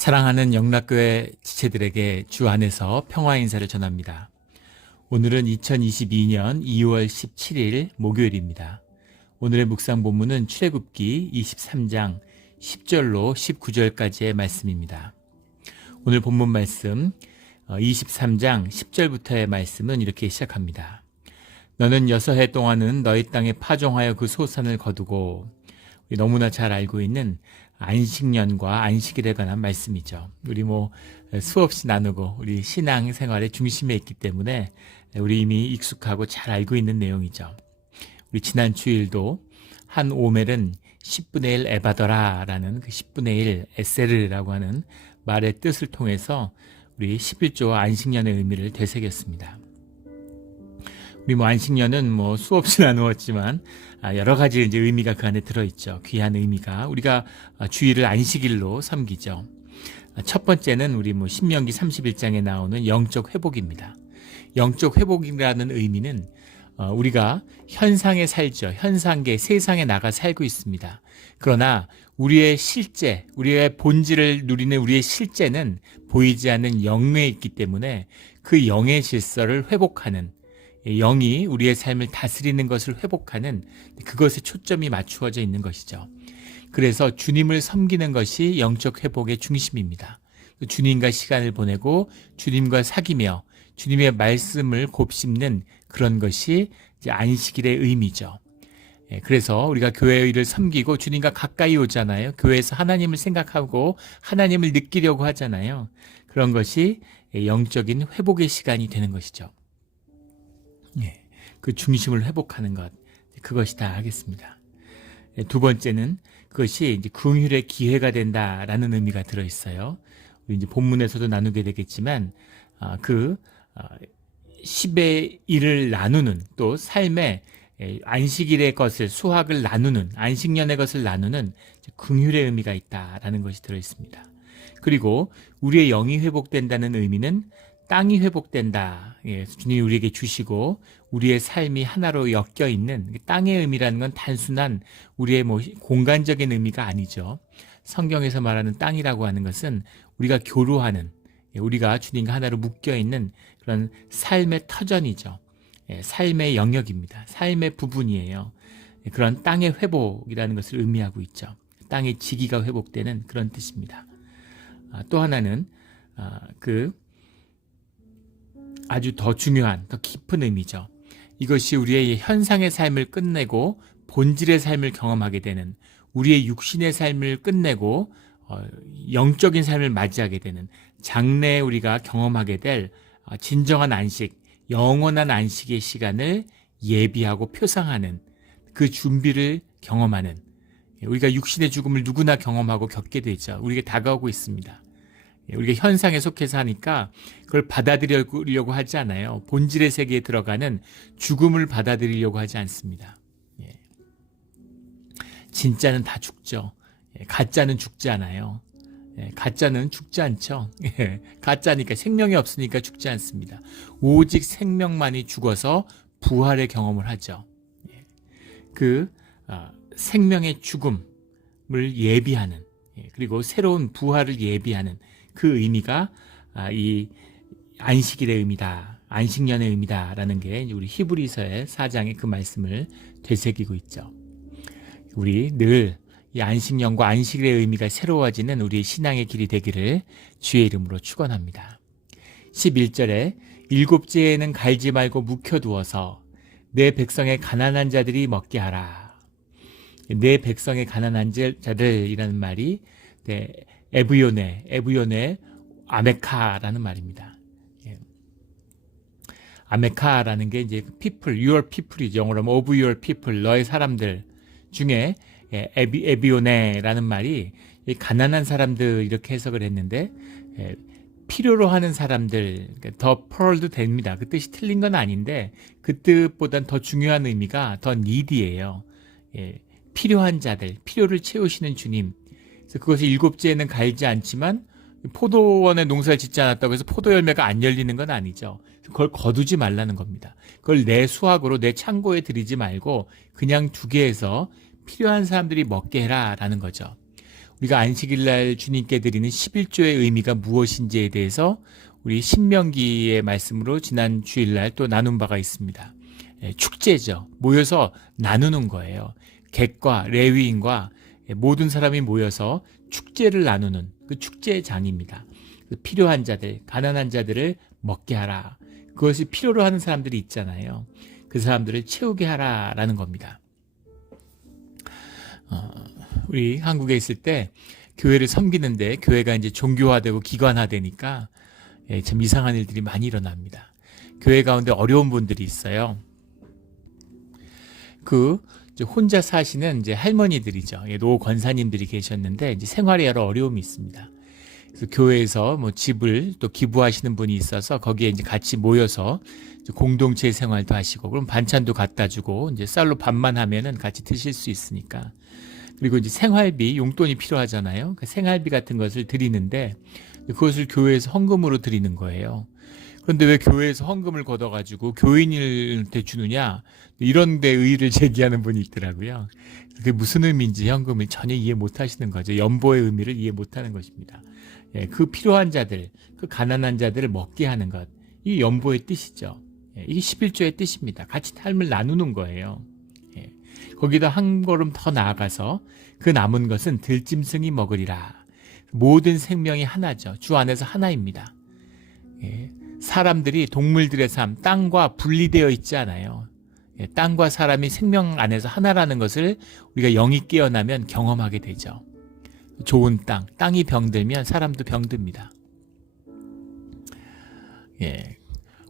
사랑하는 영락교회 지체들에게 주 안에서 평화 인사를 전합니다. 오늘은 2022년 2월 17일 목요일입니다. 오늘의 묵상 본문은 출애굽기 23장 10절로 19절까지의 말씀입니다. 오늘 본문 말씀 23장 10절부터의 말씀은 이렇게 시작합니다. 너는 6해 동안은 너희 땅에 파종하여 그 소산을 거두고, 너무나 잘 알고 있는 안식년과 안식일에 관한 말씀이죠. 우리 수없이 나누고 우리 신앙 생활의 중심에 있기 때문에 우리 이미 익숙하고 잘 알고 있는 내용이죠. 우리 지난 주일도 한 오멜은 10분의 1 에바더라라는 그 10분의 1 에세르라고 하는 말의 뜻을 통해서 우리 11조와 안식년의 의미를 되새겼습니다. 우리 안식년은 수없이 나누었지만 여러 가지 이제 의미가 그 안에 들어있죠. 귀한 의미가. 우리가 주일을 안식일로 섬기죠. 첫 번째는 우리 신명기 31장에 나오는 영적 회복입니다. 영적 회복이라는 의미는 우리가 현상에 살죠. 현상계, 세상에 나가 살고 있습니다. 그러나 우리의 실제, 우리의 본질을 누리는 우리의 실제는 보이지 않는 영에 있기 때문에 그 영의 질서를 회복하는, 영이 우리의 삶을 다스리는 것을 회복하는 그것에 초점이 맞추어져 있는 것이죠. 그래서 주님을 섬기는 것이 영적 회복의 중심입니다. 주님과 시간을 보내고 주님과 사귀며 주님의 말씀을 곱씹는 그런 것이 이제 안식일의 의미죠. 그래서 우리가 교회의 일을 섬기고 주님과 가까이 오잖아요. 교회에서 하나님을 생각하고 하나님을 느끼려고 하잖아요. 그런 것이 영적인 회복의 시간이 되는 것이죠. 그 중심을 회복하는 것, 그것이 다 하겠습니다. 두 번째는 그것이 이제 긍휼의 기회가 된다라는 의미가 들어있어요. 우리 이제 본문에서도 나누게 되겠지만 그 10의 1을 나누는, 또 삶의 안식일의 것을, 수확을 나누는, 안식년의 것을 나누는 긍휼의 의미가 있다라는 것이 들어있습니다. 그리고 우리의 영이 회복된다는 의미는 땅이 회복된다. 주님이 우리에게 주시고 우리의 삶이 하나로 엮여 있는 땅의 의미라는 건 단순한 우리의 공간적인 의미가 아니죠. 성경에서 말하는 땅이라고 하는 것은 우리가 교류하는, 우리가 주님과 하나로 묶여 있는 그런 삶의 터전이죠. 삶의 영역입니다. 삶의 부분이에요. 그런 땅의 회복이라는 것을 의미하고 있죠. 땅의 지기가 회복되는 그런 뜻입니다. 또 하나는 아주 더 중요한, 더 깊은 의미죠. 이것이 우리의 현상의 삶을 끝내고 본질의 삶을 경험하게 되는, 우리의 육신의 삶을 끝내고 영적인 삶을 맞이하게 되는, 장래에 우리가 경험하게 될 진정한 안식, 영원한 안식의 시간을 예비하고 표상하는, 그 준비를 경험하는, 우리가 육신의 죽음을 누구나 경험하고 겪게 되죠. 우리에게 다가오고 있습니다. 우리가 현상에 속해서 하니까 그걸 받아들이려고 하지 않아요. 본질의 세계에 들어가는 죽음을 받아들이려고 하지 않습니다. 진짜는 다 죽죠. 가짜는 죽지 않아요. 가짜는 죽지 않죠. 가짜니까, 생명이 없으니까 죽지 않습니다. 오직 생명만이 죽어서 부활의 경험을 하죠. 그 생명의 죽음을 예비하는, 그리고 새로운 부활을 예비하는 그 의미가 이 안식일의 의미다, 안식년의 의미다라는 게 우리 히브리서의 4장의 그 말씀을 되새기고 있죠. 우리 늘 이 안식년과 안식일의 의미가 새로워지는 우리 신앙의 길이 되기를 주의 이름으로 축원합니다. 11절에 7제에는 갈지 말고 묵혀두어서 내 백성의 가난한 자들이 먹게 하라. 내 백성의 가난한 자들이라는 말이 에브요네, 아메카라는 말입니다. 아메카라는 게 이제 people, your people이죠. 영어로 하면 of your people, 너의 사람들 중에 에비오네라는 말이 가난한 사람들 이렇게 해석을 했는데, 필요로 하는 사람들, 더 펄도 됩니다. 그 뜻이 틀린 건 아닌데 그 뜻보단 더 중요한 의미가 더 need예요. 필요한 자들, 필요를 채우시는 주님. 그래서 그것이 7제에는 갈지 않지만 포도원에 농사를 짓지 않았다고 해서 포도 열매가 안 열리는 건 아니죠. 그걸 거두지 말라는 겁니다. 그걸 내 수확으로 내 창고에 들이지 말고 그냥 두게 해서 필요한 사람들이 먹게 해라 라는 거죠. 우리가 안식일날 주님께 드리는 11조의 의미가 무엇인지에 대해서 우리 신명기의 말씀으로 지난 주일날 또 나눈 바가 있습니다. 축제죠. 모여서 나누는 거예요. 객과 레위인과 모든 사람이 모여서 축제를 나누는 그 축제장입니다. 필요한 자들, 가난한 자들을 먹게 하라. 그것이 필요로 하는 사람들이 있잖아요. 그 사람들을 채우게 하라라는 겁니다. 우리 한국에 있을 때 교회를 섬기는데 교회가 이제 종교화되고 기관화되니까 참 이상한 일들이 많이 일어납니다. 교회 가운데 어려운 분들이 있어요. 이제 혼자 사시는 이제 할머니들이죠. 노 권사님들이 계셨는데 이제 생활에 여러 어려움이 있습니다. 그래서 교회에서 뭐 집을 또 기부하시는 분이 있어서 거기에 이제 같이 모여서 이제 공동체 생활도 하시고, 그럼 반찬도 갖다 주고 이제 쌀로 밥만 하면은 같이 드실 수 있으니까. 그리고 이제 생활비, 용돈이 필요하잖아요. 그 생활비 같은 것을 드리는데 그것을 교회에서 헌금으로 드리는 거예요. 그런데 왜 교회에서 헌금을 걷어가지고 교인한테 주느냐, 이런 데 의의를 제기하는 분이 있더라고요. 그게 무슨 의미인지 현금을 전혀 이해 못 하시는 거죠. 연보의 의미를 이해 못 하는 것입니다. 그 필요한 자들, 그 가난한 자들을 먹게 하는 것, 이게 연보의 뜻이죠. 이게 11조의 뜻입니다. 같이 삶을 나누는 거예요. 거기다 한 걸음 더 나아가서 그 남은 것은 들짐승이 먹으리라. 모든 생명이 하나죠. 주 안에서 하나입니다. 사람들이 동물들의 삶, 땅과 분리되어 있지 않아요. 땅과 사람이 생명 안에서 하나라는 것을 우리가 영이 깨어나면 경험하게 되죠. 좋은 땅이 병들면 사람도 병듭니다.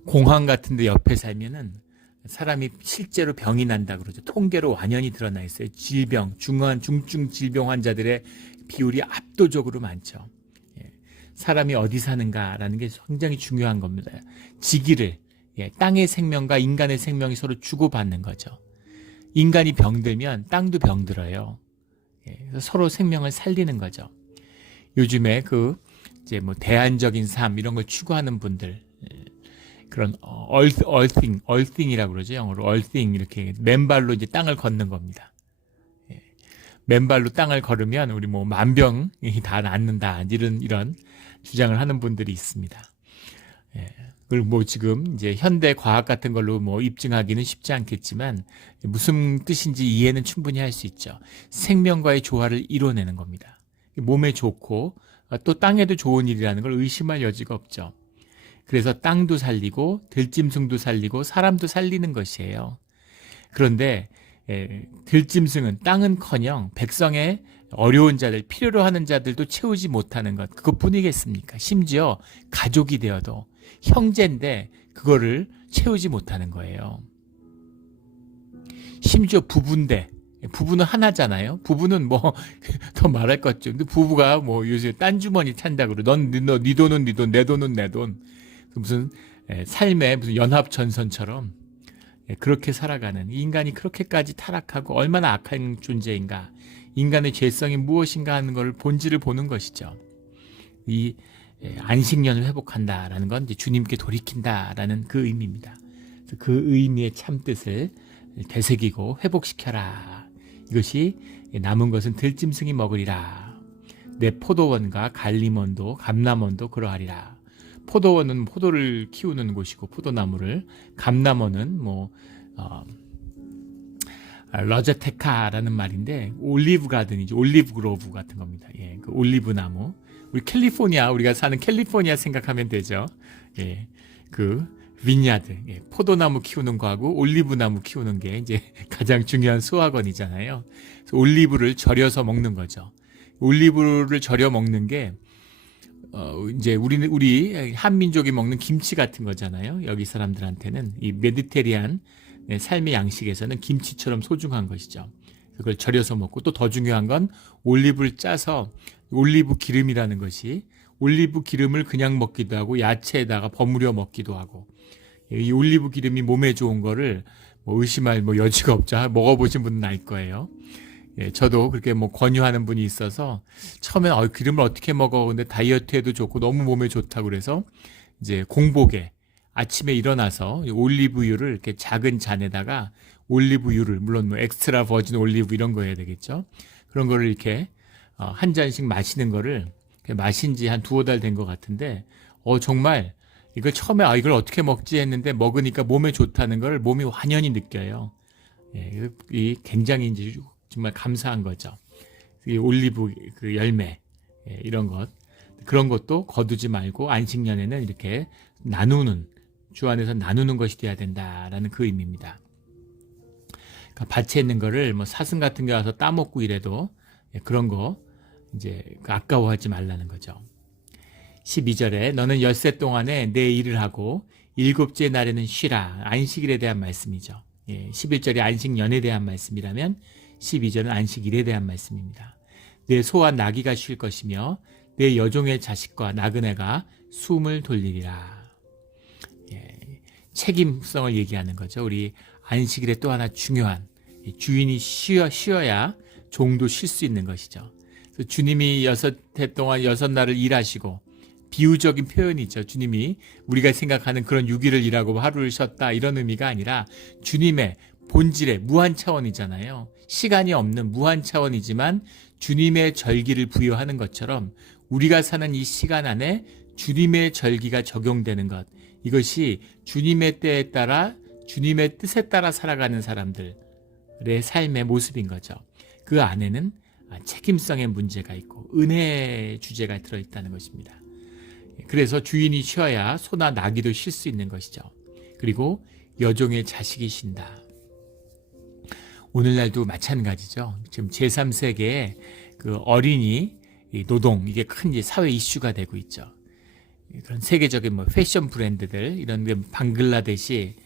공항 같은 데 옆에 살면은 사람이 실제로 병이 난다 그러죠. 통계로 완연히 드러나 있어요. 질병, 중증 질병 환자들의 비율이 압도적으로 많죠. 사람이 어디 사는가라는 게 굉장히 중요한 겁니다. 지기를, 땅의 생명과 인간의 생명이 서로 주고받는 거죠. 인간이 병들면 땅도 병들어요. 그래서 서로 생명을 살리는 거죠. 요즘에 이제 뭐 대안적인 삶 이런 걸 추구하는 분들, 그런 earthing이라고 그러죠. 영어로 earthing, 이렇게 맨발로 이제 땅을 걷는 겁니다. 맨발로 땅을 걸으면 우리 뭐 만병이 다 낫는다, 이런 주장을 하는 분들이 있습니다. 그리고 뭐 지금 이제 현대 과학 같은 걸로 뭐 입증하기는 쉽지 않겠지만 무슨 뜻인지 이해는 충분히 할 수 있죠. 생명과의 조화를 이뤄내는 겁니다. 몸에 좋고 또 땅에도 좋은 일이라는 걸 의심할 여지가 없죠. 그래서 땅도 살리고 들짐승도 살리고 사람도 살리는 것이에요. 그런데 들짐승은, 땅은커녕 백성의 어려운 자들, 필요로 하는 자들도 채우지 못하는 것, 그것뿐이겠습니까? 심지어 가족이 되어도 형제인데 그거를 채우지 못하는 거예요. 심지어 부부는 하나잖아요. 부부는 뭐 더 말할 것 같죠. 근데 부부가 뭐 요새 딴 주머니 찬다고 그래. 네 돈은 네 돈, 내 돈은 내 돈. 무슨 삶의 무슨 연합전선처럼 그렇게 살아가는, 인간이 그렇게까지 타락하고 얼마나 악한 존재인가, 인간의 죄성이 무엇인가 하는 걸 본질을 보는 것이죠. 이 안식년을 회복한다라는 건 이제 주님께 돌이킨다라는 그 의미입니다. 그래서 그 의미의 참뜻을 되새기고 회복시켜라. 이것이 남은 것은 들짐승이 먹으리라. 내 포도원과 갈림원도 감람원도 그러하리라. 포도원은 포도를 키우는 곳이고 포도나무를, 감람원은 러제테카라는 말인데 올리브 가든이죠. 올리브 그로브 같은 겁니다. 그 올리브 나무. 우리 우리가 사는 캘리포니아 생각하면 되죠. 그 빈야드, 포도나무 키우는 거하고 올리브 나무 키우는 게 이제 가장 중요한 수확원이잖아요. 그래서 올리브를 절여서 먹는 거죠. 올리브를 절여 먹는 게 이제 우리 한민족이 먹는 김치 같은 거잖아요. 여기 사람들한테는 이 메디테리안 삶의 양식에서는 김치처럼 소중한 것이죠. 그걸 절여서 먹고, 또 더 중요한 건 올리브를 짜서, 올리브 기름이라는 것이, 올리브 기름을 그냥 먹기도 하고 야채에다가 버무려 먹기도 하고, 이 올리브 기름이 몸에 좋은 거를 뭐 의심할 여지가 없죠. 먹어보신 분은 알 거예요. 저도 그렇게 권유하는 분이 있어서 처음엔 기름을 어떻게 먹어? 근데 다이어트에도 좋고 너무 몸에 좋다고 그래서 이제 공복에 아침에 일어나서 올리브유를 이렇게 작은 잔에다가 올리브유를, 물론 엑스트라 버진 올리브 이런 거 해야 되겠죠. 그런 거를 이렇게 한 잔씩 마시는 거를 마신 지 한 두어 달 된 것 같은데 정말 이걸 처음에 이걸 어떻게 먹지 했는데 먹으니까 몸에 좋다는 걸 몸이 완연히 느껴요. 예, 이 굉장히 이제 정말 감사한 거죠. 이 올리브 그 열매 이런 것 그런 것도 거두지 말고 안식년에는 이렇게 나누는 주 안에서 나누는 것이 돼야 된다라는 그 의미입니다. 그러니까 밭에 있는 거를 뭐 사슴 같은 게 와서 따먹고 이래도 그런 거 이제 아까워하지 말라는 거죠. 12절에 너는 엿새 동안에 내 일을 하고 일곱째 날에는 쉬라. 안식일에 대한 말씀이죠. 11절이 안식년에 대한 말씀이라면 12절은 안식일에 대한 말씀입니다. 내 소와 나귀가 쉴 것이며 내 여종의 자식과 나그네가 숨을 돌리리라. 책임성을 얘기하는 거죠. 우리 안식일에 또 하나 중요한 주인이 쉬어야 종도 쉴 수 있는 것이죠. 그래서 주님이 6해 동안 6날을 일하시고 비유적인 표현이죠. 주님이 우리가 생각하는 그런 6일을 일하고 하루를 쉬었다 이런 의미가 아니라 주님의 본질의 무한 차원이잖아요. 시간이 없는 무한 차원이지만 주님의 절기를 부여하는 것처럼 우리가 사는 이 시간 안에 주님의 절기가 적용되는 것, 이것이 주님의 때에 따라 주님의 뜻에 따라 살아가는 사람들의 삶의 모습인 거죠. 그 안에는 책임성의 문제가 있고 은혜의 주제가 들어있다는 것입니다. 그래서 주인이 쉬어야 소나 나귀도 쉴 수 있는 것이죠. 그리고 여종의 자식이 쉰다. 오늘날도 마찬가지죠. 지금 제3세계에 그 어린이 노동, 이게 큰 이제 사회 이슈가 되고 있죠. 그런 세계적인 뭐 패션 브랜드들, 이런 게 방글라데시,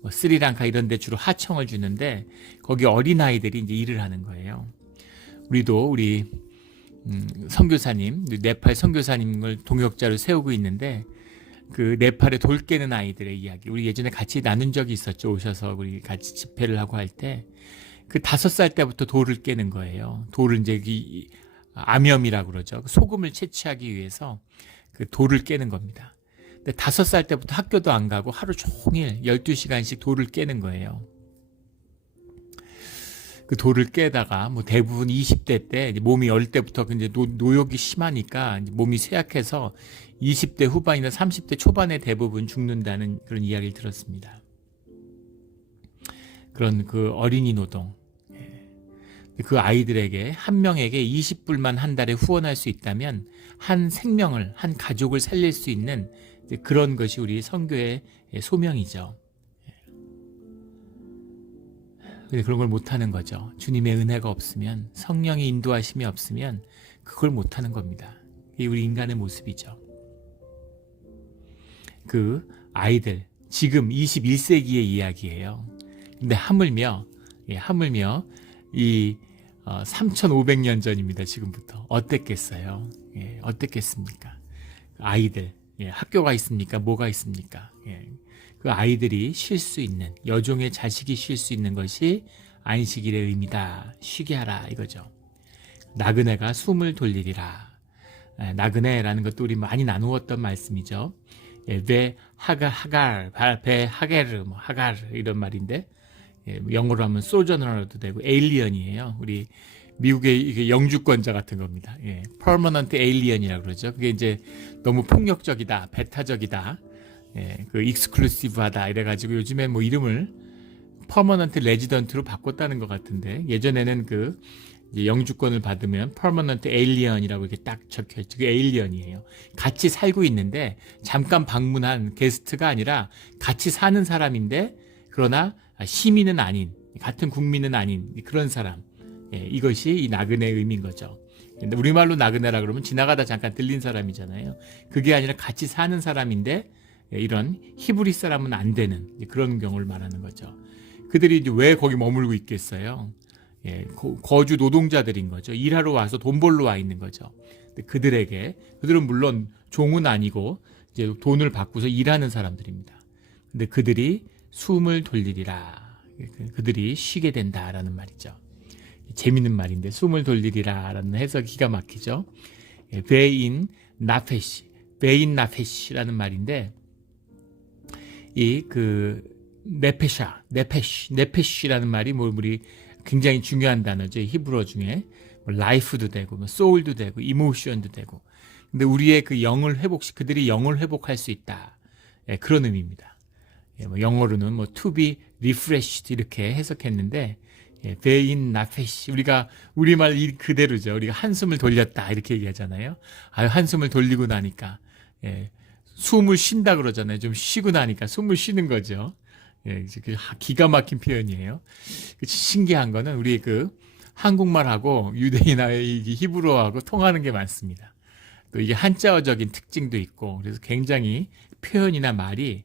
뭐 스리랑카 이런 데 주로 하청을 주는데 거기 어린아이들이 이제 일을 하는 거예요. 우리도 우리 선교사님, 네팔 선교사님을 동역자로 세우고 있는데 그 네팔에 돌 깨는 아이들의 이야기, 우리 예전에 같이 나눈 적이 있었죠. 오셔서 우리 같이 집회를 하고 할 때 그 5살 때부터 돌을 깨는 거예요. 돌을 이제 암염이라고 그러죠. 소금을 채취하기 위해서 그 돌을 깨는 겁니다. 근데 5살 때부터 학교도 안 가고 하루 종일 12시간씩 돌을 깨는 거예요. 그 돌을 깨다가 뭐 대부분 20대 때 몸이 어릴 때부터 이제 노욕이 심하니까 몸이 쇠약해서 20대 후반이나 30대 초반에 대부분 죽는다는 그런 이야기를 들었습니다. 그런 그 어린이 노동. 그 아이들에게 한 명에게 20불만 한 달에 후원할 수 있다면 한 생명을, 한 가족을 살릴 수 있는 그런 것이 우리 선교의 소명이죠. 근데 그런 걸 못하는 거죠. 주님의 은혜가 없으면, 성령의 인도하심이 없으면 그걸 못하는 겁니다. 이게 우리 인간의 모습이죠. 그 아이들, 지금 21세기의 이야기예요. 근데 하물며 이 3,500년 전입니다. 지금부터. 어땠겠어요? 어땠겠습니까? 아이들, 학교가 있습니까? 뭐가 있습니까? 그 아이들이 쉴 수 있는, 여종의 자식이 쉴 수 있는 것이 안식일의 의미다. 쉬게 하라 이거죠. 나그네가 숨을 돌리리라. 나그네라는 것도 우리 많이 나누었던 말씀이죠. 배 하게르, 하가르 이런 말인데 영어로 하면 소저너도 되고 에일리언이에요. 우리 미국의 이게 영주권자 같은 겁니다. 퍼머넌트 에일리언이라고 그러죠. 그게 이제 너무 폭력적이다, 배타적이다, 그 익스클루시브하다 이래가지고 요즘에 뭐 이름을 퍼머넌트 레지던트로 바꿨다는 것 같은데 예전에는 그 이제 영주권을 받으면 퍼머넌트 에일리언이라고 이렇게 딱 적혀있죠. 그 에일리언이에요. 같이 살고 있는데 잠깐 방문한 게스트가 아니라 같이 사는 사람인데 그러나 시민은 아닌, 같은 국민은 아닌 그런 사람. 이것이 이 나그네의 의미인 거죠. 근데 우리말로 나그네라 그러면 지나가다 잠깐 들린 사람이잖아요. 그게 아니라 같이 사는 사람인데 이런 히브리 사람은 안 되는 그런 경우를 말하는 거죠. 그들이 이제 왜 거기 머물고 있겠어요? 거주 노동자들인 거죠. 일하러 와서 돈 벌러 와 있는 거죠. 그들은 물론 종은 아니고 이제 돈을 받고서 일하는 사람들입니다. 근데 그들이 숨을 돌리리라. 그들이 쉬게 된다라는 말이죠. 재밌는 말인데 숨을 돌리리라라는 해석이 기가 막히죠. 베인 나페시라는 말인데 이 그 네페시라는 말이 뭐 우리 굉장히 중요한 단어죠. 히브리어 중에 뭐 라이프도 되고, 뭐 소울도 되고, 이모션도 되고. 근데 우리의 그 영을 그들이 영을 회복할 수 있다. 예, 그런 의미입니다. 예, 뭐 영어로는 뭐 to be refreshed 이렇게 해석했는데, 예, 베인 나페시 우리가 우리말 그대로죠. 우리가 한숨을 돌렸다 이렇게 얘기하잖아요. 한숨을 돌리고 나니까 예, 숨을 쉰다 그러잖아요. 좀 쉬고 나니까 숨을 쉬는 거죠. 예, 기가 막힌 표현이에요. 신기한 거는 우리 그 한국말하고 유대인화의 히브리어하고 통하는 게 많습니다. 또 이게 한자어적인 특징도 있고 그래서 굉장히 표현이나 말이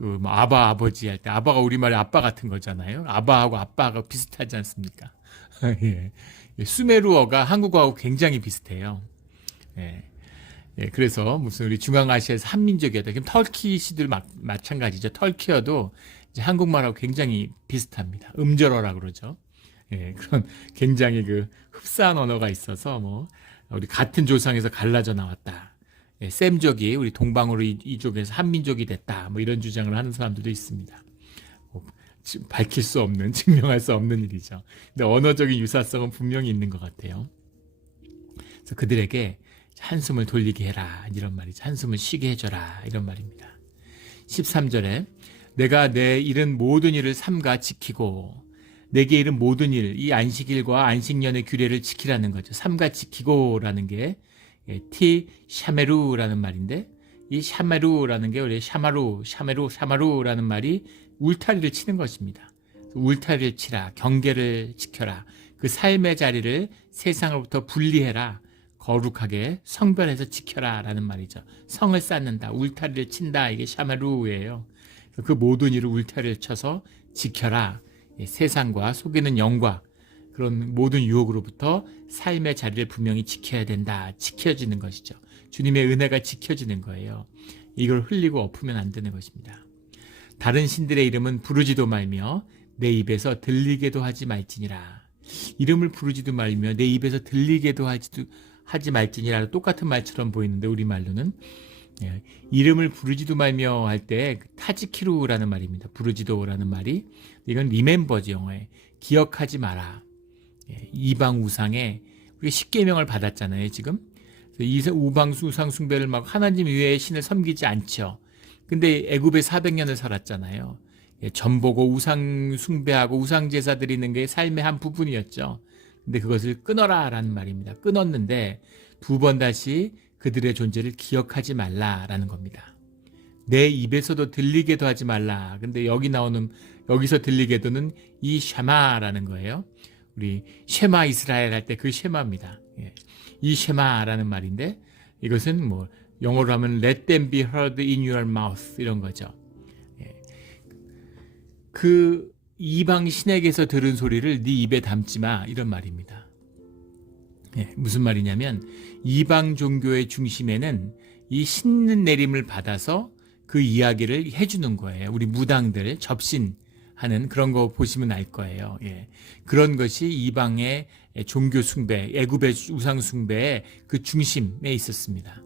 뭐 아바 아버지 할 때 아바가 우리말의 아빠 같은 거잖아요. 아바하고 아빠가 비슷하지 않습니까? 예. 수메르어가 한국어하고 굉장히 비슷해요. 예. 예, 그래서 무슨 우리 중앙아시아에서 한민족이었다. 그럼 터키시들 마찬가지죠. 터키어도 이제 한국말하고 굉장히 비슷합니다. 음절어라 그러죠. 예, 그런 굉장히 그 흡사한 언어가 있어서 뭐 우리 같은 조상에서 갈라져 나왔다. 예, 셈족이 우리 동방으로 이쪽에서 한민족이 됐다. 뭐 이런 주장을 하는 사람들도 있습니다. 밝힐 수 없는, 증명할 수 없는 일이죠. 근데 언어적인 유사성은 분명히 있는 것 같아요. 그래서 그들에게 한숨을 돌리게 해라. 이런 말이죠. 한숨을 쉬게 해줘라. 이런 말입니다. 13절에 내가 내 이른 모든 일을 삼가 지키고 내게 이른 모든 일, 이 안식일과 안식년의 규례를 지키라는 거죠. 삼가 지키고라는 게 티 샤메루라는 말인데 이 샤메루라는 게 원래 샤마루라는 말이 울타리를 치는 것입니다. 울타리를 치라, 경계를 지켜라, 그 삶의 자리를 세상으로부터 분리해라, 거룩하게 성별해서 지켜라 라는 말이죠. 성을 쌓는다, 울타리를 친다, 이게 샤마루예요. 그 모든 일을 울타리를 쳐서 지켜라. 세상과 속이는 영과 그런 모든 유혹으로부터 삶의 자리를 분명히 지켜야 된다. 지켜지는 것이죠. 주님의 은혜가 지켜지는 거예요. 이걸 흘리고 엎으면 안 되는 것입니다. 다른 신들의 이름은 부르지도 말며 내 입에서 들리게도 하지 말지니라. 이름을 부르지도 말며 내 입에서 들리게도 하지 말지니라. 똑같은 말처럼 보이는데 우리말로는 이름을 부르지도 말며 할 때 타지키루라는 말입니다. 부르지도라는 말이 이건 리멤버지 영어에 기억하지 마라. 이방 우상에 우리가 십계명을 받았잖아요. 지금 이 우방 우상 숭배를 막 하나님 외의 신을 섬기지 않죠. 근데 애굽에 400년을 살았잖아요. 점 보고 우상 숭배하고 우상 제사 드리는 게 삶의 한 부분이었죠. 근데 그것을 끊어라라는 말입니다. 끊었는데 두 번 다시 그들의 존재를 기억하지 말라라는 겁니다. 내 입에서도 들리게도 하지 말라. 근데 여기서 들리게도는 이 샤마라는 거예요. 우리 쉐마 이스라엘 할 때 그 쉐마입니다. 이 쉐마라는 말인데 이것은 뭐 영어로 하면 let them be heard in your mouth 이런 거죠. 그 이방 신에게서 들은 소리를 네 입에 담지 마 이런 말입니다. 무슨 말이냐면 이방 종교의 중심에는 이 신는 내림을 받아서 그 이야기를 해주는 거예요. 우리 무당들 접신하는 그런 거 보시면 알 거예요. 그런 것이 이방의 종교 숭배, 애굽의 우상 숭배의 그 중심에 있었습니다.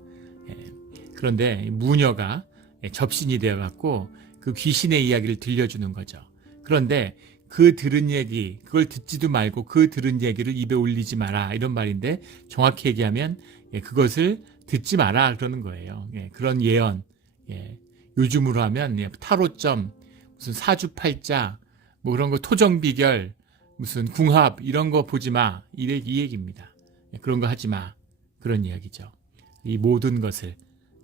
그런데 무녀가 접신이 되어갖고 그 귀신의 이야기를 들려주는 거죠. 그런데 그 들은 얘기, 그걸 듣지도 말고 그 들은 얘기를 입에 올리지 마라 이런 말인데 정확히 얘기하면 그것을 듣지 마라 그러는 거예요. 그런 예언, 요즘으로 하면 타로점, 무슨 사주팔자, 뭐 그런 거 토정비결, 무슨 궁합 이런 거 보지 마 이 얘기입니다. 그런 거 하지 마 그런 이야기죠. 이 모든 것을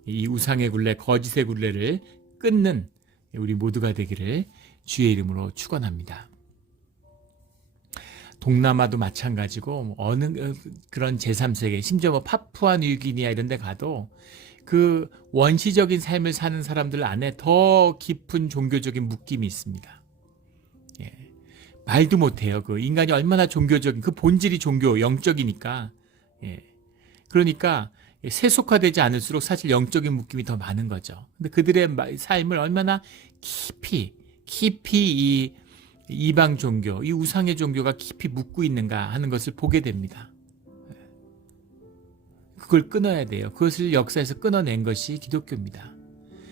이 우상의 굴레, 거짓의 굴레를 끊는 우리 모두가 되기를 주의 이름으로 축원합니다. 동남아도 마찬가지고 어느 그런 제3세계 심지어 뭐 파푸아 뉴기니아 이런 데 가도 그 원시적인 삶을 사는 사람들 안에 더 깊은 종교적인 묶임이 있습니다. 말도 못해요. 그 인간이 얼마나 종교적인 그 본질이 종교 영적이니까 그러니까 세속화되지 않을수록 사실 영적인 묶임이 더 많은 거죠. 근데 그들의 삶을 얼마나 깊이 이 이방 종교, 이 우상의 종교가 깊이 묻고 있는가 하는 것을 보게 됩니다. 그걸 끊어야 돼요. 그것을 역사에서 끊어낸 것이 기독교입니다.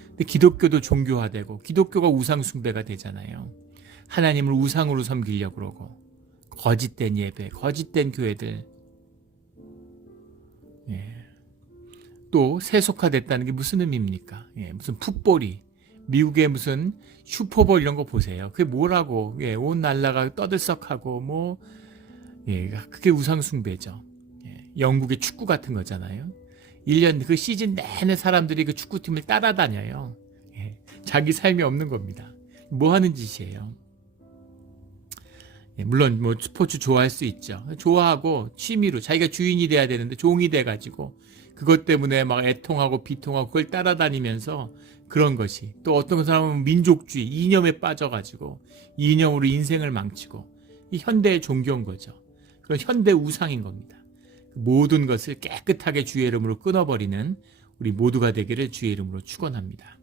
근데 기독교도 종교화되고 기독교가 우상 숭배가 되잖아요. 하나님을 우상으로 섬기려고 그러고 거짓된 예배, 거짓된 교회들 또 세속화됐다는 게 무슨 의미입니까? 무슨 풋볼이 미국의 무슨 슈퍼볼 이런 거 보세요. 그게 뭐라고? 온 날라가 떠들썩하고 뭐 그게 우상숭배죠. 영국의 축구 같은 거잖아요. 1년 그 시즌 내내 사람들이 그 축구팀을 따라다녀요. 자기 삶이 없는 겁니다. 뭐 하는 짓이에요? 물론 뭐 스포츠 좋아할 수 있죠. 좋아하고 취미로 자기가 주인이 돼야 되는데 종이 돼가지고 그것 때문에 막 애통하고 비통하고 그걸 따라다니면서 그런 것이, 또 어떤 사람은 민족주의 이념에 빠져가지고 이념으로 인생을 망치고, 이 현대의 종교인 거죠. 그런 현대 우상인 겁니다. 모든 것을 깨끗하게 주의 이름으로 끊어버리는 우리 모두가 되기를 주의 이름으로 축원합니다.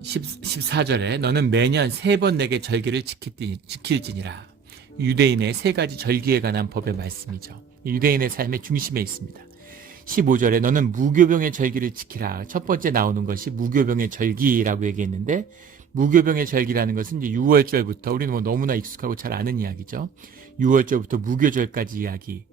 14절에 너는 매년 3번 내게 절기를 지킬지니라. 유대인의 3가지 절기에 관한 법의 말씀이죠. 유대인의 삶의 중심에 있습니다. 15절에 너는 무교병의 절기를 지키라. 첫 번째 나오는 것이 무교병의 절기라고 얘기했는데, 무교병의 절기라는 것은 이제 6월절부터, 우리는 뭐 너무나 익숙하고 잘 아는 이야기죠. 6월절부터 무교절까지 이야기,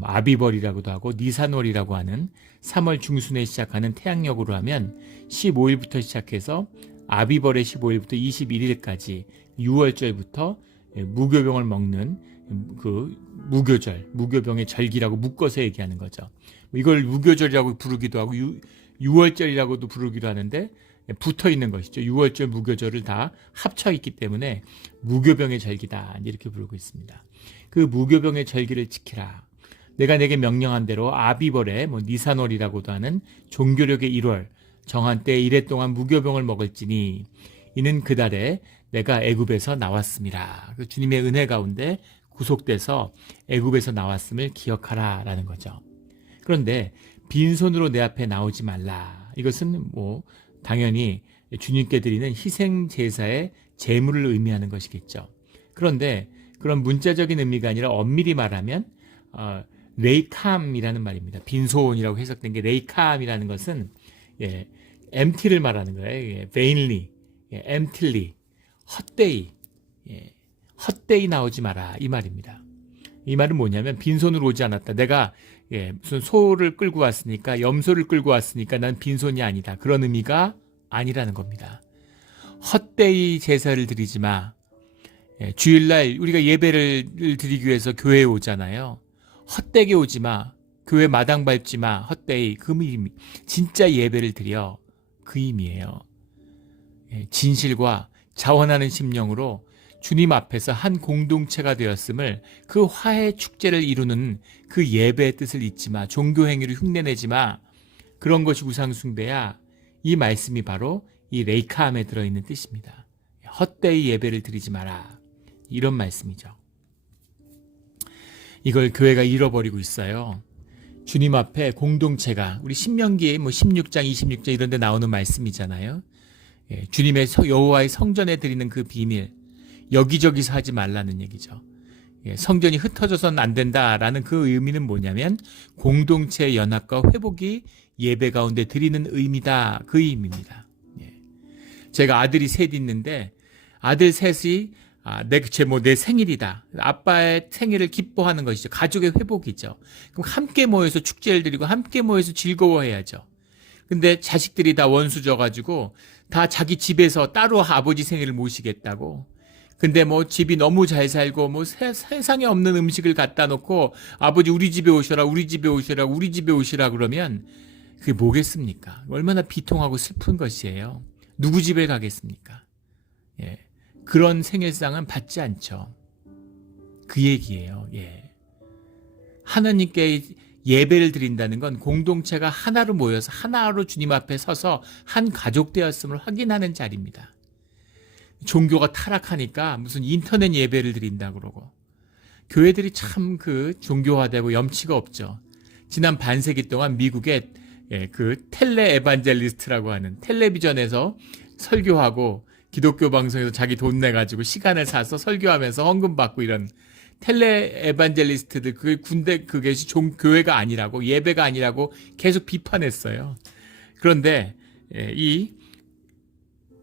아비벌이라고도 하고 니산월이라고 하는 3월 중순에 시작하는 태양력으로 하면 15일부터 시작해서 아비벌의 15일부터 21일까지 6월절부터 무교병을 먹는 그 무교절, 무교병의 절기라고 묶어서 얘기하는 거죠. 이걸 무교절이라고 부르기도 하고 6월절이라고도 부르기도 하는데 붙어 있는 것이죠. 6월절, 무교절을 다 합쳐 있기 때문에 무교병의 절기다 이렇게 부르고 있습니다. 그 무교병의 절기를 지키라. 내가 내게 명령한 대로 아비벌의 니산월이라고도 하는 종교력의 1월 정한 때 이래 동안 무교병을 먹을지니 이는 그달에 내가 애굽에서 나왔음이라. 그 주님의 은혜 가운데 구속돼서 애굽에서 나왔음을 기억하라라는 거죠. 그런데 빈손으로 내 앞에 나오지 말라. 이것은 뭐 당연히 주님께 드리는 희생 제사의 제물을 의미하는 것이겠죠. 그런데 그런 문자적인 의미가 아니라 엄밀히 말하면 레이캄이라는 말입니다. 빈손이라고 해석된 게 레이캄이라는 것은 empty를 말하는 거예요. vainly, emptily, 헛되이, 헛되이 나오지 마라 이 말입니다. 이 말은 뭐냐면 빈손으로 오지 않았다. 내가 무슨 소를 끌고 왔으니까, 염소를 끌고 왔으니까 난 빈손이 아니다. 그런 의미가 아니라는 겁니다. 헛되이 제사를 드리지 마. 주일날 우리가 예배를 드리기 위해서 교회에 오잖아요. 헛되게 오지 마. 교회 마당 밟지 마. 헛되이. 그 의미, 진짜 예배를 드려. 그 의미예요. 진실과 자원하는 심령으로 주님 앞에서 한 공동체가 되었음을, 그 화해 축제를 이루는 그 예배의 뜻을 잊지 마. 종교 행위를 흉내내지 마. 그런 것이 우상숭배야. 이 말씀이 바로 이 레이카함에 들어있는 뜻입니다. 헛되이 예배를 드리지 마라. 이런 말씀이죠. 이걸 교회가 잃어버리고 있어요. 주님 앞에 공동체가, 우리 신명기 16장 26장 이런 데 나오는 말씀이잖아요. 주님의 여호와의 성전에 드리는 그 비밀, 여기저기서 하지 말라는 얘기죠. 성전이 흩어져서는 안 된다라는 그 의미는 뭐냐면 공동체의 연합과 회복이 예배 가운데 드리는 의미다. 그 의미입니다. 제가 아들이 셋 있는데 아들 셋이 내 생일이다. 아빠의 생일을 기뻐하는 것이죠. 가족의 회복이죠. 그럼 함께 모여서 축제를 드리고 함께 모여서 즐거워해야죠. 근데 자식들이 다 원수져가지고 다 자기 집에서 따로 아버지 생일을 모시겠다고. 근데 집이 너무 잘 살고 세상에 없는 음식을 갖다 놓고 아버지 우리 집에 오셔라, 우리 집에 오셔라, 우리 집에 오시라 그러면 그게 뭐겠습니까? 얼마나 비통하고 슬픈 것이에요. 누구 집에 가겠습니까? 그런 생일상은 받지 않죠. 그 얘기예요. 하나님께 예배를 드린다는 건 공동체가 하나로 모여서 하나로 주님 앞에 서서 한 가족 되었음을 확인하는 자리입니다. 종교가 타락하니까 무슨 인터넷 예배를 드린다 그러고, 교회들이 참 종교화되고 염치가 없죠. 지난 반세기 동안 미국의 그 텔레 에반젤리스트라고 하는, 텔레비전에서 설교하고 기독교 방송에서 자기 돈 내가지고 시간을 사서 설교하면서 헌금 받고 이런 텔레 에반젤리스트들, 그게 교회가 아니라고, 예배가 아니라고 계속 비판했어요. 그런데 이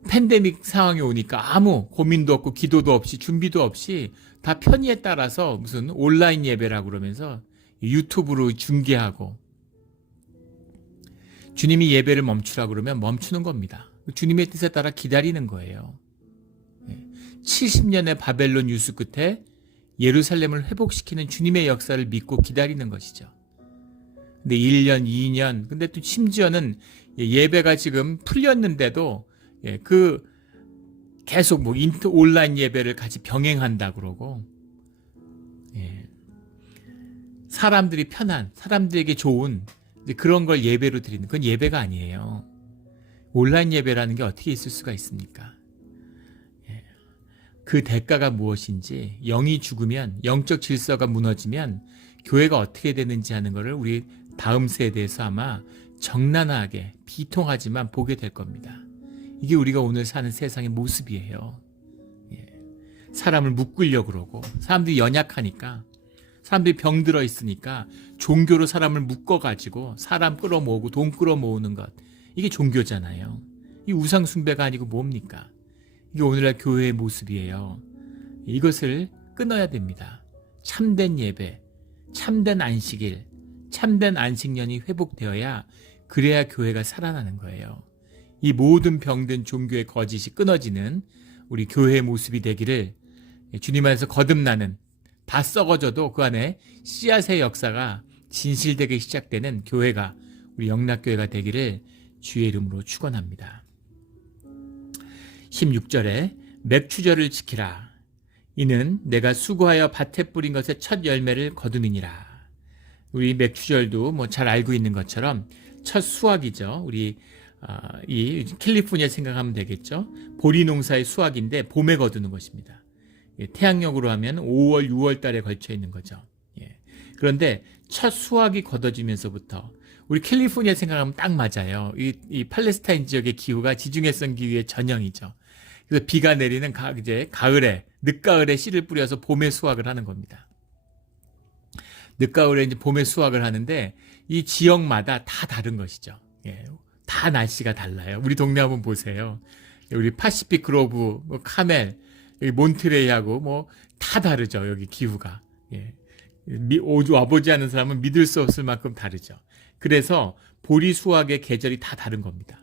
팬데믹 상황이 오니까 아무 고민도 없고 기도도 없이 준비도 없이 다 편의에 따라서 무슨 온라인 예배라고 그러면서 유튜브로 중계하고 주님이 예배를 멈추라고 그러면 멈추는 겁니다. 주님의 뜻에 따라 기다리는 거예요. 70년의 바벨론 유수 끝에 예루살렘을 회복시키는 주님의 역사를 믿고 기다리는 것이죠. 근데 1년, 2년, 근데 또 심지어는 예배가 지금 풀렸는데도 그 계속 뭐 온라인 예배를 같이 병행한다 그러고, 사람들이 편한, 사람들에게 좋은 그런 걸 예배로 드리는, 그건 예배가 아니에요. 온라인 예배라는 게 어떻게 있을 수가 있습니까? 그 대가가 무엇인지, 영이 죽으면, 영적 질서가 무너지면 교회가 어떻게 되는지 하는 것을 우리 다음 세대에서 아마 적나라하게 비통하지만 보게 될 겁니다. 이게 우리가 오늘 사는 세상의 모습이에요. 사람을 묶으려고 그러고, 사람들이 연약하니까, 사람들이 병들어 있으니까 종교로 사람을 묶어가지고 사람 끌어모으고 돈 끌어모으는 것, 이게 종교잖아요. 이 우상 숭배가 아니고 뭡니까? 이게 오늘날 교회의 모습이에요. 이것을 끊어야 됩니다. 참된 예배, 참된 안식일, 참된 안식년이 회복되어야, 그래야 교회가 살아나는 거예요. 이 모든 병든 종교의 거짓이 끊어지는 우리 교회의 모습이 되기를, 주님 안에서 거듭나는, 다 썩어져도 그 안에 씨앗의 역사가 진실되게 시작되는 교회가, 우리 영락교회가 되기를 주의 이름으로 축원합니다. 16절에 맥추절을 지키라. 이는 내가 수고하여 밭에 뿌린 것의 첫 열매를 거두느니라. 우리 맥추절도 뭐 잘 알고 있는 것처럼 첫 수확이죠. 우리 이 캘리포니아 생각하면 되겠죠. 보리 농사의 수확인데 봄에 거두는 것입니다. 태양력으로 하면 5월, 6월 달에 걸쳐 있는 거죠. 그런데 첫 수확이 거둬지면서부터, 우리 캘리포니아 생각하면 딱 맞아요. 이 팔레스타인 지역의 기후가 지중해성 기후의 전형이죠. 그래서 비가 내리는 이제 가을에, 늦가을에 씨를 뿌려서 봄에 수확을 하는 겁니다. 늦가을에 이제 봄에 수확을 하는데 이 지역마다 다 다른 것이죠. 다 날씨가 달라요. 우리 동네 한번 보세요. 우리 파시픽 그로브, 뭐 카멜, 여기 몬트레이하고 뭐 다 다르죠. 여기 기후가. 와보지 않은 사람은 믿을 수 없을 만큼 다르죠. 그래서 보리 수확의 계절이 다 다른 겁니다.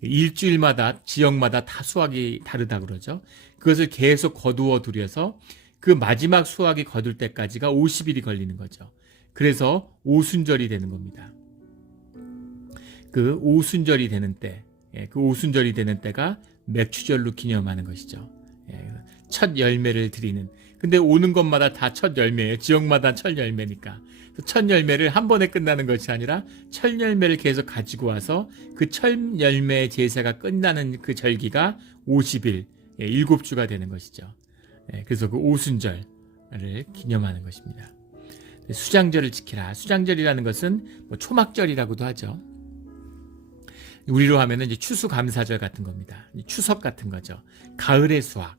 일주일마다 지역마다 다 수확이 다르다 그러죠. 그것을 계속 거두어 들여서 그 마지막 수확이 거둘 때까지가 50일이 걸리는 거죠. 그래서 오순절이 되는 겁니다. 그 오순절이 되는 때, 그 오순절이 되는 때가 맥추절로 기념하는 것이죠. 첫 열매를 드리는. 근데 오는 것마다 다 첫 열매예요. 지역마다 첫 열매니까. 첫 열매를 한 번에 끝나는 것이 아니라 첫 열매를 계속 가지고 와서 그 첫 열매의 제사가 끝나는 그 절기가 50일, 7주가 되는 것이죠. 그래서 그 오순절을 기념하는 것입니다. 수장절을 지키라. 수장절이라는 것은 뭐 초막절이라고도 하죠. 우리로 하면은 이제 추수감사절 같은 겁니다. 추석 같은 거죠. 가을의 수확.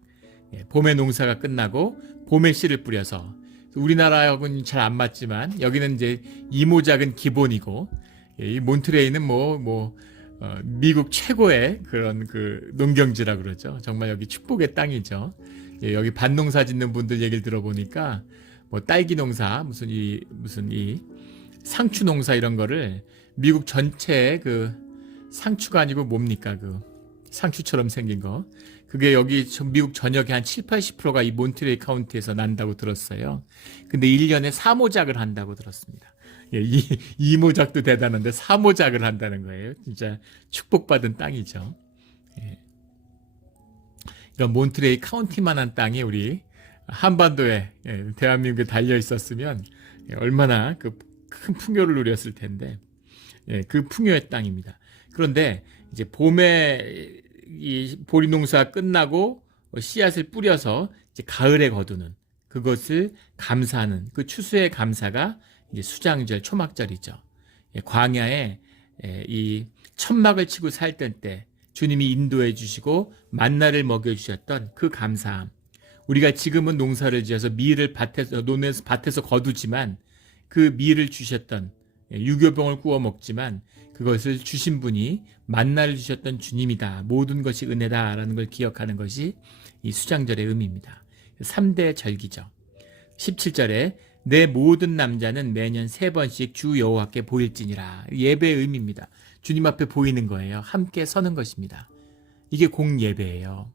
봄에 농사가 끝나고 봄에 씨를 뿌려서, 우리나라하고는 잘 안 맞지만 여기는 이제 이모작은 기본이고, 이 몬트레이는 미국 최고의 그런 그 농경지라 그러죠. 정말 여기 축복의 땅이죠. 여기 밭농사 짓는 분들 얘기를 들어보니까 뭐 딸기 농사, 무슨 이 상추 농사 이런 거를 미국 전체에 그 상추가 아니고 뭡니까? 그 상추처럼 생긴 거. 그게 여기 미국 전역의 한 70-80%가 이 몬트레이 카운티에서 난다고 들었어요. 근데 1년에 4모작을 한다고 들었습니다. 이 모작도 대단한데 4모작을 한다는 거예요. 진짜 축복받은 땅이죠. 이런 몬트레이 카운티만한 땅이 우리 한반도에, 대한민국에 달려 있었으면 얼마나 그 큰 풍요를 누렸을 텐데, 그 풍요의 땅입니다. 그런데 이제 봄에 이 보리 농사 끝나고 씨앗을 뿌려서 이제 가을에 거두는, 그것을 감사하는 그 추수의 감사가 이제 수장절, 초막절이죠. 광야에 이 천막을 치고 살던 때 주님이 인도해 주시고 만나를 먹여 주셨던 그 감사함. 우리가 지금은 농사를 지어서 밀을 밭에서 거두지만 그 밀을 주셨던, 유교병을 구워 먹지만 그것을 주신 분이 만나를 주셨던 주님이다. 모든 것이 은혜다라는 걸 기억하는 것이 이 수장절의 의미입니다. 3대 절기죠. 17절에 내 모든 남자는 매년 3번씩 주 여호와께 보일지니라. 예배의 의미입니다. 주님 앞에 보이는 거예요. 함께 서는 것입니다. 이게 공예배예요.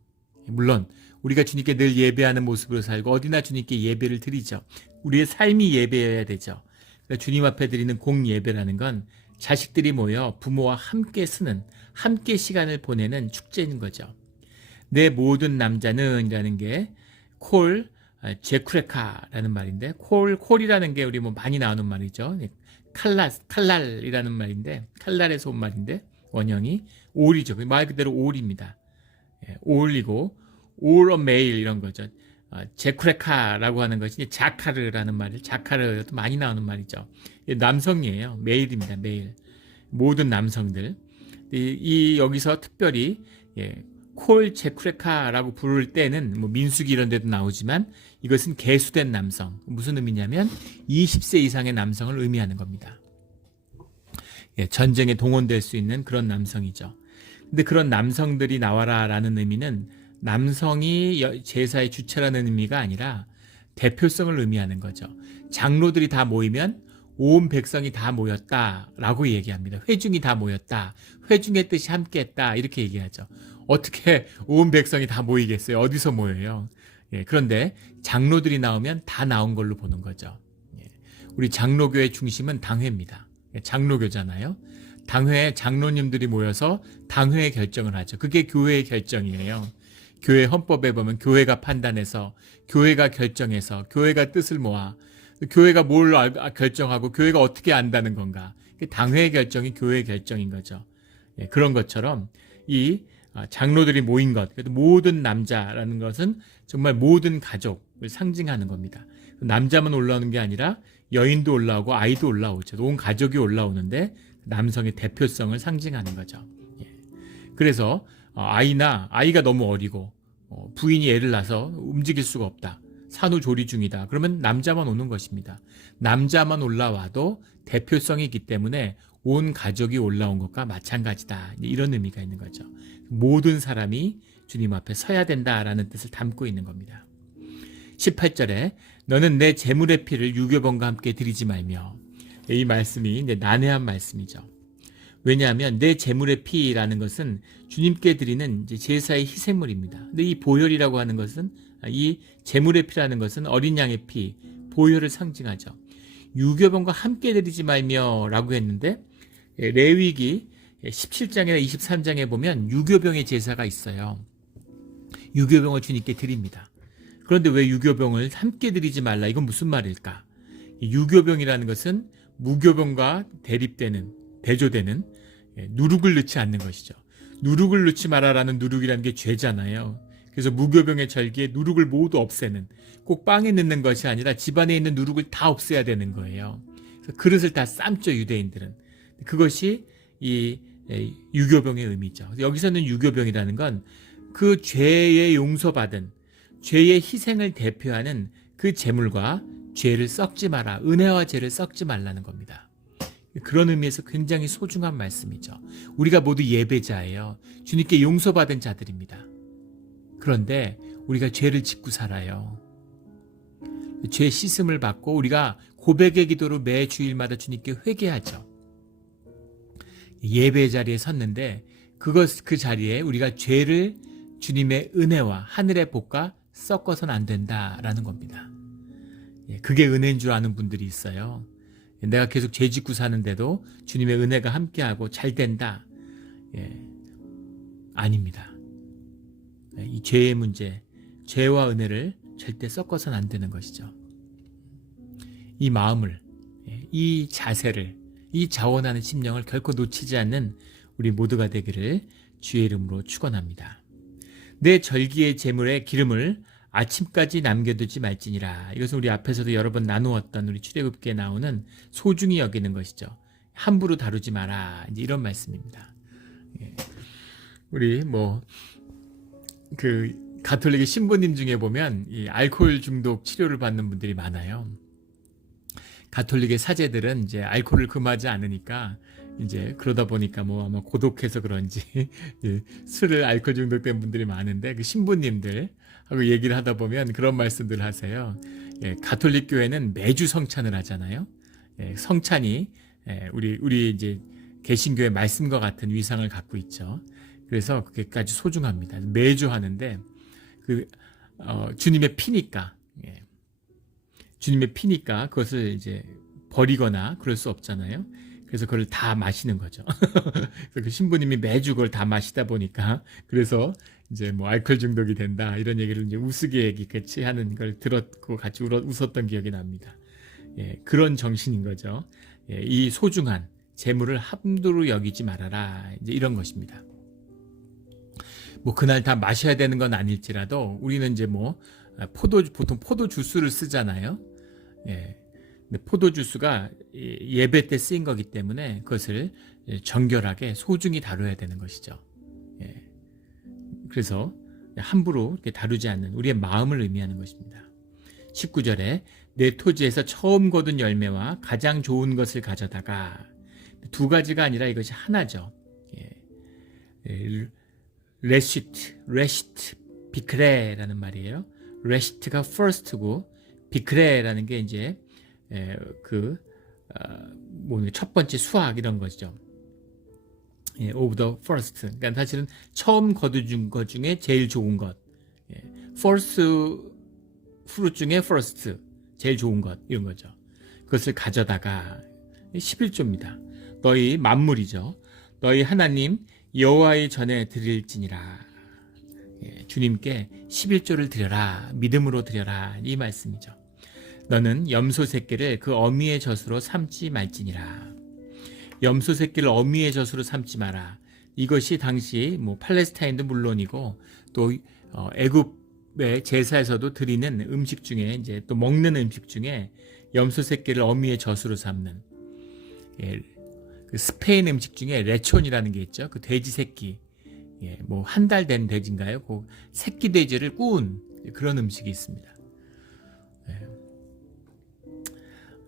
물론 우리가 주님께 늘 예배하는 모습으로 살고 어디나 주님께 예배를 드리죠. 우리의 삶이 예배여야 되죠. 그러니까 주님 앞에 드리는 공예배라는 건 자식들이 모여 부모와 함께 쓰는, 함께 시간을 보내는 축제인 거죠. 내 모든 남자는 이라는 게 제쿠레카라는 말인데, 콜이라는 게 우리 뭐 많이 나오는 말이죠. 칼날이라는 말인데, 칼날에서 온 말인데, 원형이 올이죠. 말 그대로 올입니다. 올이고, 올 메일 이런 거죠. 제쿠레카라고 하는 것이 자카르라는 말을, 자카르도 많이 나오는 말이죠. 남성이에요. 메일입니다. 메일. 모든 남성들. 여기서 특별히, 콜 제쿠레카라고 부를 때는 뭐 민수기 이런 데도 나오지만 이것은 계수된 남성. 무슨 의미냐면 20세 이상의 남성을 의미하는 겁니다. 전쟁에 동원될 수 있는 그런 남성이죠. 근데 그런 남성들이 나와라라는 의미는 남성이 제사의 주체라는 의미가 아니라 대표성을 의미하는 거죠. 장로들이 다 모이면 온 백성이 다 모였다라고 얘기합니다. 회중이 다 모였다. 회중의 뜻이 함께했다. 이렇게 얘기하죠. 어떻게 온 백성이 다 모이겠어요? 어디서 모여요? 그런데 장로들이 나오면 다 나온 걸로 보는 거죠. 우리 장로교의 중심은 당회입니다. 장로교잖아요. 당회에 장로님들이 모여서 당회의 결정을 하죠. 그게 교회의 결정이에요. 교회 헌법에 보면 교회가 판단해서, 교회가 결정해서, 교회가 뜻을 모아, 교회가 뭘 결정하고 교회가 어떻게 안다는 건가. 당회의 결정이 교회의 결정인 거죠. 그런 것처럼 이 장로들이 모인 것, 모든 남자라는 것은 정말 모든 가족을 상징하는 겁니다. 남자만 올라오는 게 아니라 여인도 올라오고 아이도 올라오죠. 온 가족이 올라오는데 남성의 대표성을 상징하는 거죠. 그래서 아이가 너무 어리고 부인이 애를 낳아서 움직일 수가 없다. 산후조리 중이다. 그러면 남자만 오는 것입니다. 남자만 올라와도 대표성이 있기 때문에 온 가족이 올라온 것과 마찬가지다. 이런 의미가 있는 거죠. 모든 사람이 주님 앞에 서야 된다라는 뜻을 담고 있는 겁니다. 18절에 너는 내 재물의 피를 유교범과 함께 드리지 말며, 이 말씀이 난해한 말씀이죠. 왜냐하면 내 재물의 피라는 것은 주님께 드리는 제사의 희생물입니다. 근데 이 보혈이라고 하는 것은, 이 재물의 피라는 것은 어린 양의 피, 보혈을 상징하죠. 유교병과 함께 드리지 말며 라고 했는데, 레위기 17장이나 23장에 보면 유교병의 제사가 있어요. 유교병을 주님께 드립니다. 그런데 왜 유교병을 함께 드리지 말라? 이건 무슨 말일까? 유교병이라는 것은 무교병과 대조되는 누룩을 넣지 않는 것이죠. 누룩을 넣지 마라라는 누룩이라는 게 죄잖아요. 그래서 무교병의 절기에 누룩을 모두 없애는, 꼭 빵에 넣는 것이 아니라 집안에 있는 누룩을 다 없애야 되는 거예요. 그래서 그릇을 다 삶죠, 유대인들은. 그것이 이 유교병의 의미죠. 여기서는 유교병이라는 건 그 죄의 용서받은, 죄의 희생을 대표하는 그 제물과 죄를 섞지 마라, 은혜와 죄를 섞지 말라는 겁니다. 그런 의미에서 굉장히 소중한 말씀이죠. 우리가 모두 예배자예요. 주님께 용서받은 자들입니다. 그런데 우리가 죄를 짓고 살아요. 죄 씻음을 받고 우리가 고백의 기도로 매 주일마다 주님께 회개하죠. 예배 자리에 섰는데 그 자리에 우리가 죄를 주님의 은혜와 하늘의 복과 섞어서는 안 된다라는 겁니다. 그게 은혜인 줄 아는 분들이 있어요. 내가 계속 죄 짓고 사는데도 주님의 은혜가 함께하고 잘 된다. 아닙니다. 이 죄의 문제, 죄와 은혜를 절대 섞어서는 안 되는 것이죠. 이 마음을, 이 자세를, 이 자원하는 심령을 결코 놓치지 않는 우리 모두가 되기를 주의 이름으로 축원합니다. 내 절기의 제물에 기름을 아침까지 남겨두지 말지니라. 이것은 우리 앞에서도 여러 번 나누었던 우리 출애굽기에 나오는 소중히 여기는 것이죠. 함부로 다루지 마라. 이제 이런 말씀입니다. 우리 가톨릭의 신부님 중에 보면 이 알코올 중독 치료를 받는 분들이 많아요. 가톨릭의 사제들은 이제 알코올을 금하지 않으니까 이제 그러다 보니까 뭐 아마 고독해서 그런지 술을 알코올 중독된 분들이 많은데 그 신부님들하고 얘기를 하다 보면 그런 말씀들 하세요. 예, 가톨릭 교회는 매주 성찬을 하잖아요. 예, 성찬이 우리 이제 개신교의 말씀과 같은 위상을 갖고 있죠. 그래서 그게까지 소중합니다. 매주 하는데 주님의 피니까 주님의 피니까 그것을 이제 버리거나 그럴 수 없잖아요. 그래서 그걸 다 마시는 거죠. 그래서 그 신부님이 매주 그걸 다 마시다 보니까 그래서 이제 뭐 알코올 중독이 된다 이런 얘기를 이제 우스개 같이 하는 걸 들었고 같이 웃었던 기억이 납니다. 예, 그런 정신인 거죠. 예, 이 소중한 재물을 함부로 여기지 말아라. 이제 이런 것입니다. 뭐 그날 다 마셔야 되는 건 아닐지라도 우리는 이제 뭐 보통 포도 주스를 쓰잖아요. 예. 근데 포도 주스가 예배 때 쓰인 거기 때문에 그것을 정결하게 소중히 다뤄야 되는 것이죠. 예. 그래서 함부로 이렇게 다루지 않는 우리의 마음을 의미하는 것입니다. 19절에 내 토지에서 처음 거둔 열매와 가장 좋은 것을 가져다가 두 가지가 아니라 이것이 하나죠. 예. 레시트, 비크레라는 말이에요. 레시트가 first고 비크레라는 게 이제 첫 번째 수확 이런 거죠. 예, of the first. 그러니까 사실은 처음 거둔 것 중에 제일 좋은 것. 예, first fruit 중에 first. 제일 좋은 것 이런 거죠. 그것을 가져다가 11조입니다. 너희 만물이죠. 너희 하나님 여호와의 전에 드릴지니라. 예, 주님께 11조를 드려라. 믿음으로 드려라. 이 말씀이죠. 너는 염소 새끼를 그 어미의 젖으로 삼지 말지니라. 염소 새끼를 어미의 젖으로 삼지 마라. 이것이 당시 뭐 팔레스타인도 물론이고 또 애굽의 제사에서도 드리는 음식 중에 이제 또 먹는 음식 중에 염소 새끼를 어미의 젖으로 삼는 그 스페인 음식 중에 레촌이라는 게 있죠. 그 돼지 새끼 뭐 한 달 된 돼지인가요? 그 새끼 돼지를 구운 그런 음식이 있습니다.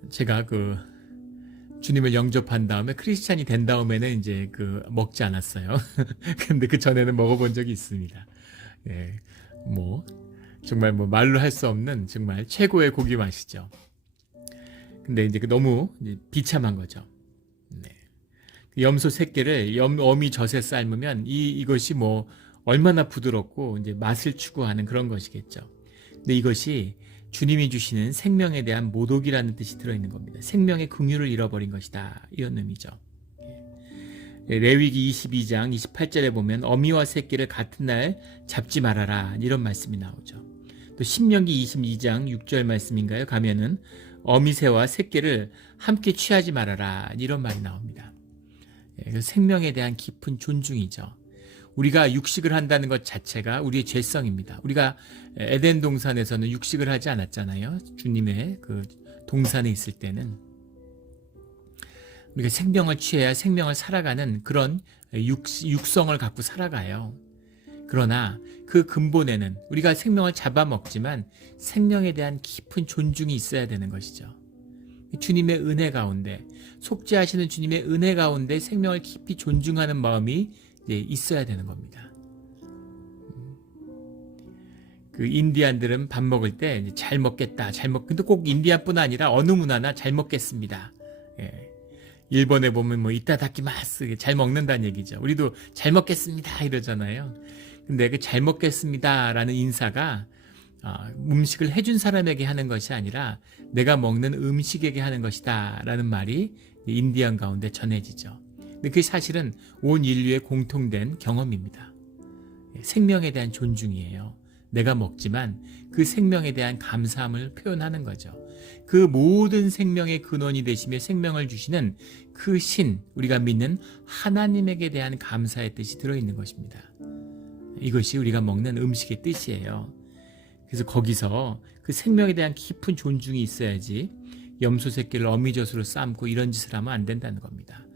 제가 그 주님을 영접한 다음에 크리스찬이 된 다음에는 이제 먹지 않았어요. 근데 그 전에는 먹어본 적이 있습니다. 예, 뭐 정말 뭐 말로 할 수 없는 정말 최고의 고기 맛이죠. 근데 이제 너무 비참한 거죠. 네. 염소 새끼를 어미 젖에 삶으면 이것이 뭐 얼마나 부드럽고 이제 맛을 추구하는 그런 것이겠죠. 근데 이것이 주님이 주시는 생명에 대한 모독이라는 뜻이 들어있는 겁니다. 생명의 긍휼을 잃어버린 것이다. 이런 의미죠. 레위기 22장 28절에 보면 어미와 새끼를 같은 날 잡지 말아라. 이런 말씀이 나오죠. 또 신명기 22장 6절 말씀인가요? 가면은 어미새와 새끼를 함께 취하지 말아라. 이런 말이 나옵니다. 생명에 대한 깊은 존중이죠. 우리가 육식을 한다는 것 자체가 우리의 죄성입니다. 우리가 에덴 동산에서는 육식을 하지 않았잖아요. 주님의 그 동산에 있을 때는 우리가 생명을 취해야 생명을 살아가는 그런 육성을 갖고 살아가요. 그러나 그 근본에는 우리가 생명을 잡아먹지만 생명에 대한 깊은 존중이 있어야 되는 것이죠. 주님의 은혜 가운데 속죄하시는 주님의 은혜 가운데 생명을 깊이 존중하는 마음이 있어야 되는 겁니다. 그 인디안들은 밥 먹을 때 잘 먹겠다, 근데 꼭 인디안뿐 아니라 어느 문화나 잘 먹겠습니다. 예. 일본에 보면 뭐 이타다키마스 잘 먹는다는 얘기죠. 우리도 잘 먹겠습니다 이러잖아요. 근데 그 잘 먹겠습니다라는 인사가 음식을 해준 사람에게 하는 것이 아니라 내가 먹는 음식에게 하는 것이다 라는 말이 인디안 가운데 전해지죠. 근데 그게 사실은 온 인류의 공통된 경험입니다. 생명에 대한 존중이에요. 내가 먹지만 그 생명에 대한 감사함을 표현하는 거죠. 그 모든 생명의 근원이 되시며 생명을 주시는 그 신, 우리가 믿는 하나님에게 대한 감사의 뜻이 들어있는 것입니다. 이것이 우리가 먹는 음식의 뜻이에요. 그래서 거기서 그 생명에 대한 깊은 존중이 있어야지 염소 새끼를 어미젖으로 삶고 이런 짓을 하면 안 된다는 겁니다.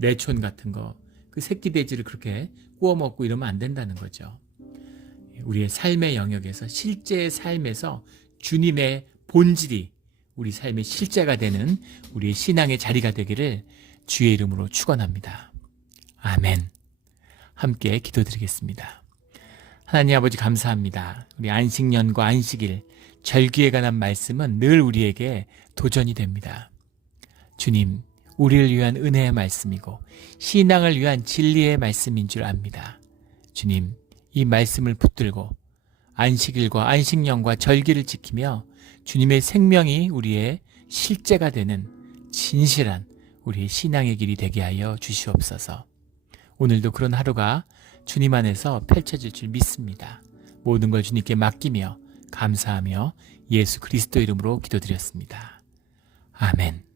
레촌 같은 거, 그 새끼 돼지를 그렇게 구워 먹고 이러면 안 된다는 거죠. 우리의 삶의 영역에서 실제의 삶에서 주님의 본질이 우리 삶의 실제가 되는 우리의 신앙의 자리가 되기를 주의 이름으로 축원합니다. 아멘. 함께 기도드리겠습니다. 하나님 아버지 감사합니다. 우리 안식년과 안식일, 절기에 관한 말씀은 늘 우리에게 도전이 됩니다. 주님, 우리를 위한 은혜의 말씀이고 신앙을 위한 진리의 말씀인 줄 압니다. 주님, 이 말씀을 붙들고 안식일과 안식년과 절기를 지키며 주님의 생명이 우리의 실제가 되는 진실한 우리의 신앙의 길이 되게 하여 주시옵소서. 오늘도 그런 하루가 주님 안에서 펼쳐질 줄 믿습니다. 모든 걸 주님께 맡기며 감사하며 예수 그리스도 이름으로 기도드렸습니다. 아멘.